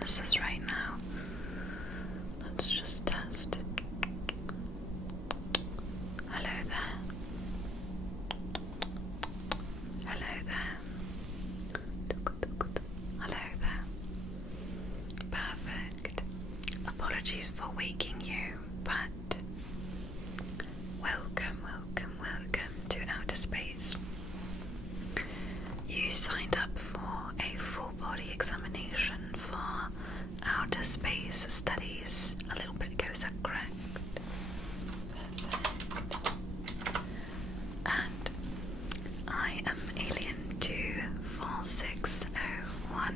sinuses right now. Let's just test. Hello there. Hello there. Hello there. Perfect. Apologies for waking you, but welcome to outer space. You signed up for a full body examination for outer space studies a little bit ago, is that correct? Perfect. And I am Alien 24601,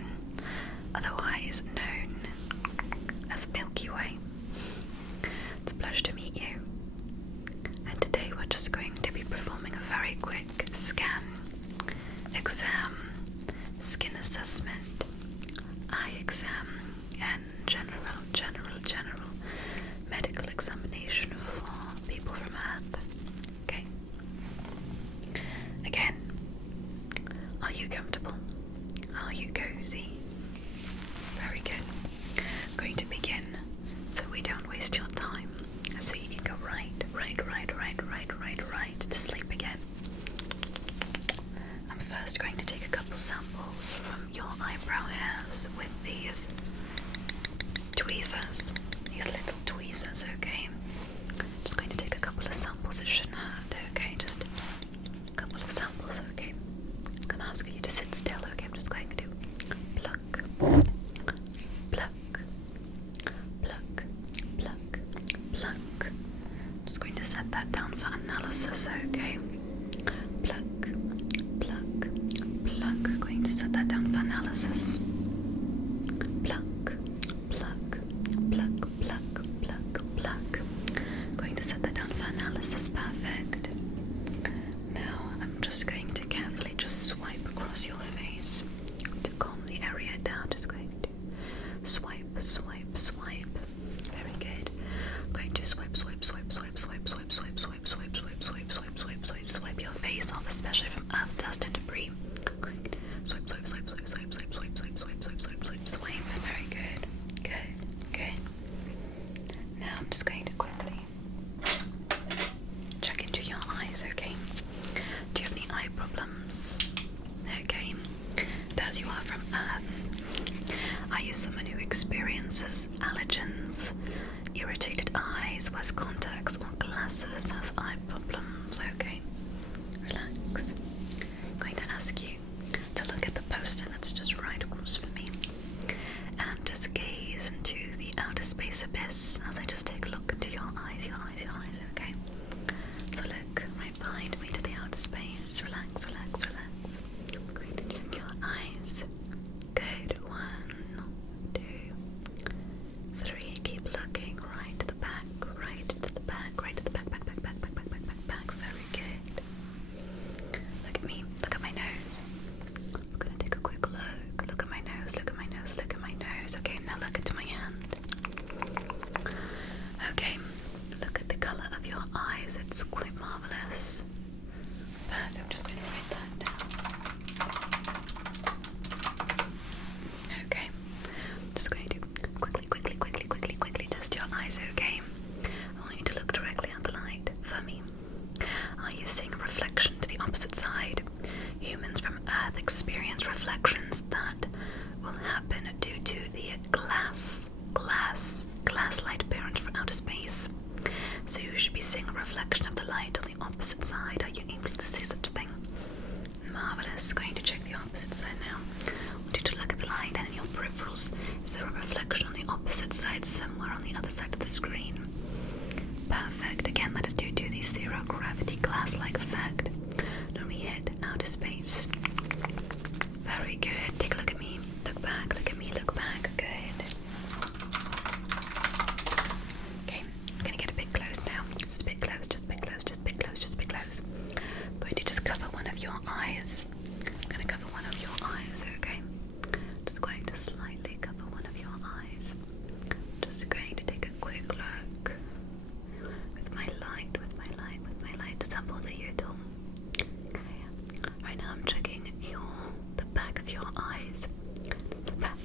otherwise known as Milky Way. It's a pleasure to meet you. And today we're just going to be performing a very quick scan, exam, skin assessment, eye exam, and general medical examination for people from Earth. Okay. Again, are you comfortable? Are you cozy? Very good. I'm going to begin so we don't waste your time, so you can go right to sleep again. I'm first going to take a couple samples from your eyebrow hairs with these tweezers, these little tweezers, okay? Just going to take a couple of samples, it shouldn't hurt, okay? Just a couple of samples, okay? I'm gonna ask you to sit still, okay? I'm just going to pluck, just going to set that down for analysis, okay? Going to set that down for analysis. Going to set that down for analysis. Perfect. Now I'm just going to carefully just swipe across your face to calm the area down. Just going to swipe. Very good. Going to swipe your face off, especially from earth dust and debris. Swipe. Very good. Good. Now I'm just going to quickly check into your eyes, okay? Do you have any eye problems? Okay. And as you are from Earth, are you someone who experiences allergens, irritated eyes, wears contacts or glasses, has eye problems? Okay. Relax. I'm going to ask you to look at the poster that's just right across from me and just gaze into the outer space abyss as I just take a look into your eyes, okay? So look right behind me to the outer space. Relax. I'm going to check your eyes. Good. 1, 2, 3. Keep looking right to the back, right to the back. Very good. Look at me. Look at my nose. I'm gonna take a quick look. Look at my nose. Okay, now look into my hand. Okay, look at the color of your eyes. It's quite marvelous. But I'm just going to write that down. Okay, I'm just going to quickly test your eyes, okay? I want you to look directly at the light for me. Are you seeing a reflection to the opposite side? Humans from Earth experience reflections that will happen due to the glass light appearance from outer space. So you should be seeing a reflection of the light on the opposite side. Are you able to see such a thing? Marvelous. Going to check the opposite side now. I want you to look at the light and in your peripherals. Is there a reflection on the opposite side, somewhere on the other side of the screen? Perfect. Again, that is due to the zero gravity glass-like effect when we hit outer space. Very good. Take a look at me. Look back. Look at me. Look back. Good. Okay, I'm gonna get a bit close now. Just a bit close. I'm going to just cover one of your eyes. Okay? Just going to slightly cover one of your eyes. Just going to take a quick look with my light. Does that bother you at all? Okay. Right now I'm checking the back of your eyes. The back.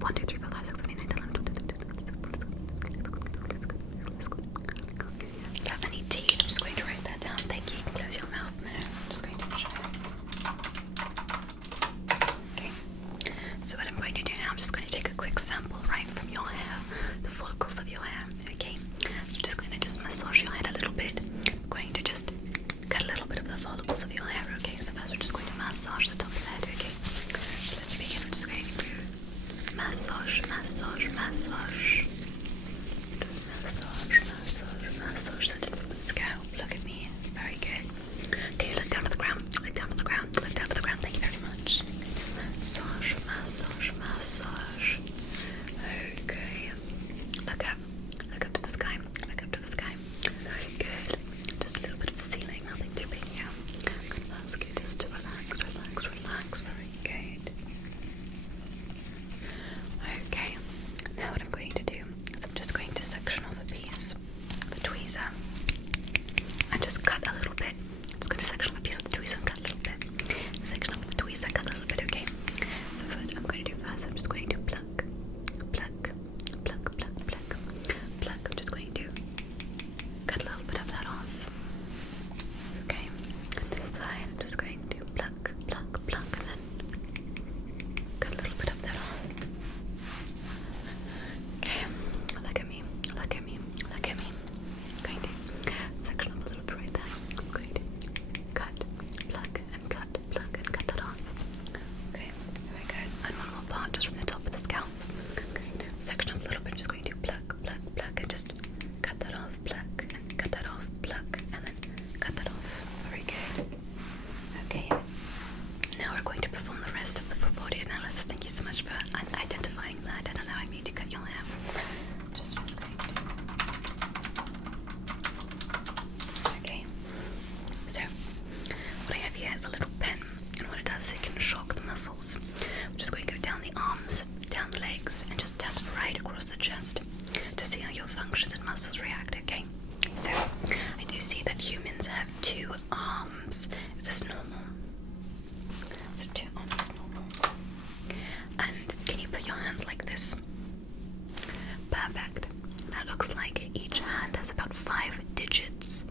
1, 2, 3, 4, 5, 6, 7, 8, 9, 10, 11, 12, 13, 14, 15, 16, 17, 18, 19, 20. Is that any tea? I'm just going to write that down. Thank you. You can close your mouth now. I'm just going to check. Okay. So what I'm going to do now, I'm just going to take a quick sample right from your hair, the follicles of your hair. Okay. So I'm just going to massage your head a little bit. I'm going to just cut a little bit of the follicles of your hair. Okay. So first we're just going to massage the top of the head. Okay. So let's begin. I'm just going to massage, massage, massage. Just massage, massage, massage the tip of the scalp. Look at me. Very good. Okay, look down to the ground. Look down to the ground. Look down to the ground. Thank you very much. Massage, massage, massage. Okay. Look up. Look up to the sky. Look up to the sky. Very good. Just a little bit of the ceiling. Nothing too big. Yeah. Good. That's good. Just to relax, relax, relax. Very good. Okay. Now what I'm going to do is I'm just going to section off a piece of the tweezer and just cut a little bit. Just going to section off a piece with the tweezer and cut a little bit. Section off with the tweezer, cut a little bit. Okay. So what I'm going to do first, I'm just going to pluck, pluck, pluck, pluck, pluck, pluck. I'm just going to cut a little bit of that off. Okay. And this side, I'm just going to pluck, pluck, pluck, and then cut a little bit of that off. Okay. Look at me. Look at me. Look at me. I'm going to section up a little bit right there. I'm going to cut, pluck, and cut, pluck, and cut that off. Okay. Very good. And one more part just from the top of the scalp. I'm going to section up a little bit. Just going to pluck, pluck, pluck, and just cut that off. Pluck, and cut that off. Pluck, and then cut that off. Very good. Okay. Now we're going to perform the rest of the full body analysis. Thank you so much for identifying that and allowing me to cut your hair. Just going to. Okay. So, what I have here is a little pen, and what it does is it can shock the muscles. I'm just going to go down the arms, down the legs, and just test right across the chest to see how your functions and muscles react. Okay. So, I do see that humans have 2 arms. Is this normal? So 2 arms is normal. And can you put your hands like this? Perfect. That looks like each hand has about 5 digits.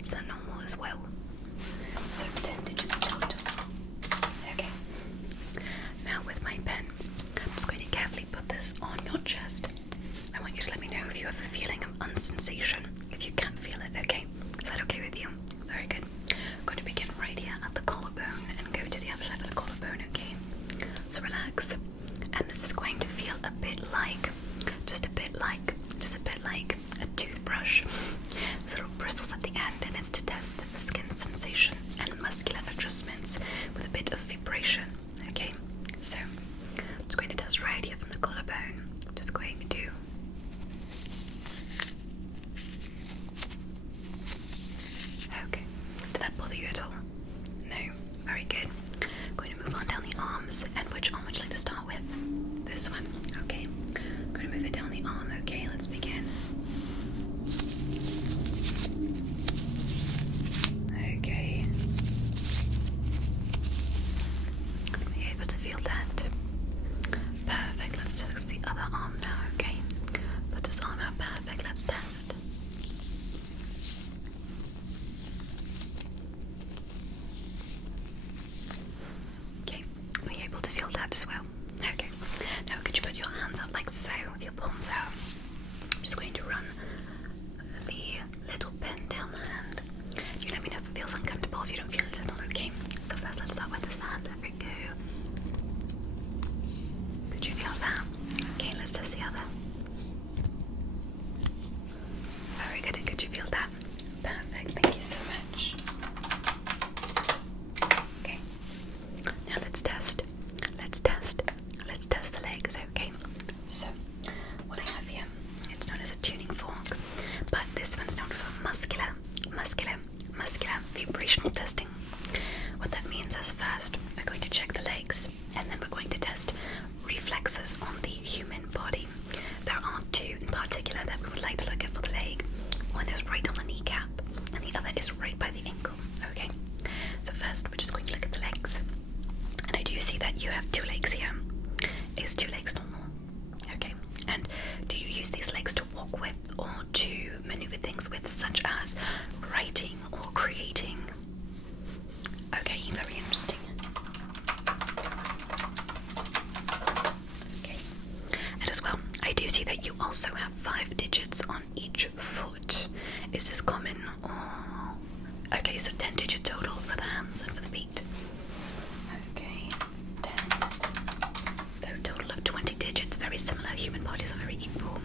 Is that normal as well? So 10 digits total. Okay. Now with my pen, I'm just going to carefully put this on your chest. I want you to let me know if you have a feeling of unsensation. If you can't feel it, okay? Is that okay with you? Very good. I'm going to begin right here at the collarbone and go to the other side of the collarbone, okay? So relax. And this is going to feel a bit like, just a bit like a toothbrush. There's little bristles at the end, and it's to test the skin sensation and muscular adjustments with a bit of vibration, okay? So, I'm just going to test right here from the collarbone. Just going to okay. Did that bother you at all? No. Very good. I'm going to move on down the arms. And which arm would you like to start with? This one. Okay. I'm going to move it down the arm. Okay, let's begin. Okay. Are you able to feel that? Perfect. Let's test the other arm now. Okay. Put this arm out. Perfect. Let's test. Okay, were you able to feel that as well? Okay, now could you put your hands up like so with your palms out? I'm just going to run the little pen down the hand. You let me know if it feels uncomfortable, if you don't feel it at all, okay? So first let's start with this hand. There we go. Could you feel that? Okay, let's test the other. Very good, and could you feel that? Perfect, thank you so much. Okay, now let's test the legs, okay? So, what I have here, it's known as a tuning fork, but this one's known for muscular vibrational testing. What that means is first, we're going to check the legs, and then we're going to test reflexes on the human body. There are 2 in particular that we would like to look at for the leg. One is right on the kneecap, and the other is right by the ankle, okay? So first, we're just going to look at the legs. And I do see that you have 2 legs here. Is 2 legs normal? And do you use these legs to walk with or to maneuver things with, such as writing or creating? Okay, very interesting. Okay. And as well, I do see that you also have 5 digits on each foot. Is this common or... Okay, so 10 digit total for the hands and for the feet. Okay, 10. So a total of 20 digits, very similar. Human bodies are very equal.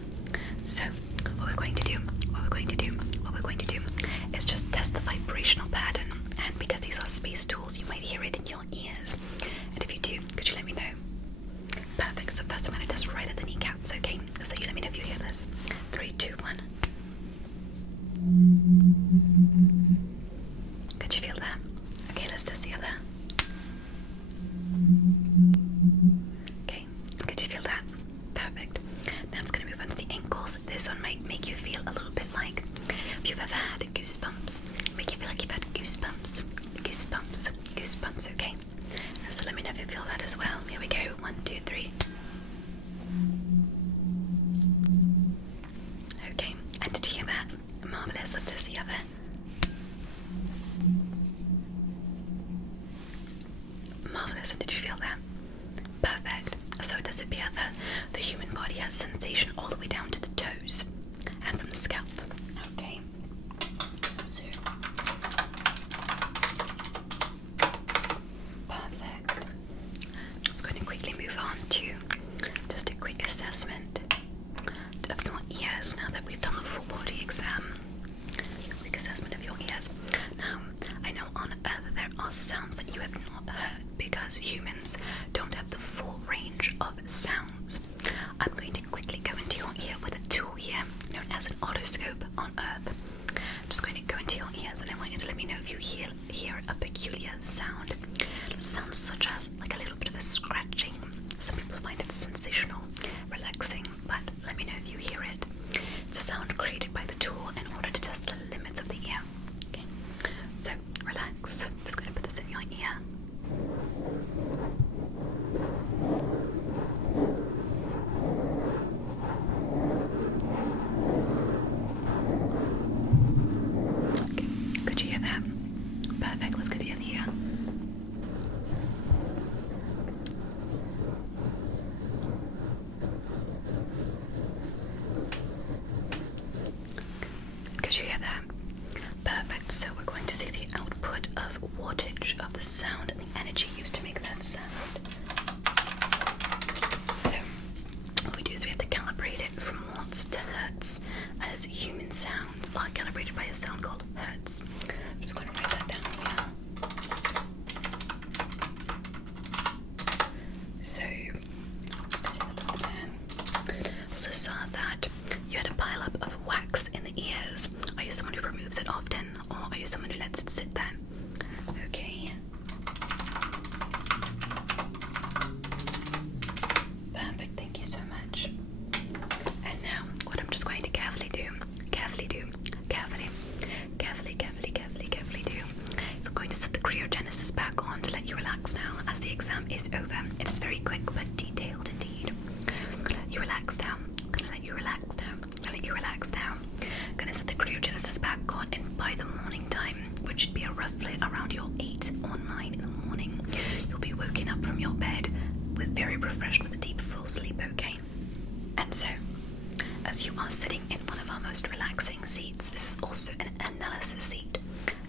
So what we're going to do is just test the vibrational pattern. And because these are space tools, you might hear it in your ears. And if you do, could you let me know? Perfect. So first I'm going to test right at the kneecaps, okay? So you let me know if you hear this. 3, 2, 1. Could you feel that? Okay, let's test the other. Okay, could you feel that? Perfect. Now it's going to move on to the ankles. This one might make you feel a little bit like if you've ever had goosebumps. Make you feel like you've had goosebumps. Goosebumps, okay? So let me know if you feel that as well. Here we go. 1, 2, 3. Okay, and did you hear that? Marvelous. Let's test the other. Marvelous. And did you feel that? Perfect. So it does appear that the human body has sensation all the way down to the toes and from the scalp. Okay. So perfect. I'm just going to quickly move on to just a quick assessment of your ears now that we've done the full body exam. Quick assessment of your ears. Now, I know on Earth there are sounds that you have not heard because humans don't have the full range of sounds. I'm going to quickly go into your ear with a tool here known as an otoscope on Earth. I'm just going to go into your ears and I want you to let me know if you hear a peculiar sound. Sounds such as like a little bit of a scratching. Some people find it sensational, relaxing, but let me know if you hear it. It's a sound created by the tool in order to test the limits of the ear. Okay, so relax. Just going to put this in your ear. Okay, could you hear that? Perfect. Let's go to the other ear. Could you hear that? Perfect. So we're going to see the output of wattage of the sound and the energy used to make that sound. So what we do is we have to calibrate it from watts to hertz, as human sounds are calibrated by a sound called hertz. I'm just going to write that down here. So also saw that you had a pile up of wax in the ears. Are you someone who removes it often, or are you someone who lets it sit there? Okay. Perfect, thank you so much. And now, what I'm just going to carefully do, is I'm going to set the cryogenesis back on to let you relax now, as the exam is over. It is very quick but detailed indeed. I'm gonna let you relax now. Gonna set the cryogenesis back on, and by the morning time, which should be roughly around your 8 or 9 in the morning, you'll be woken up from your bed with very refreshed with a deep full sleep, okay? And so, as you are sitting in one of our most relaxing seats, this is also an analysis seat,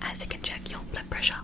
as it can check your blood pressure,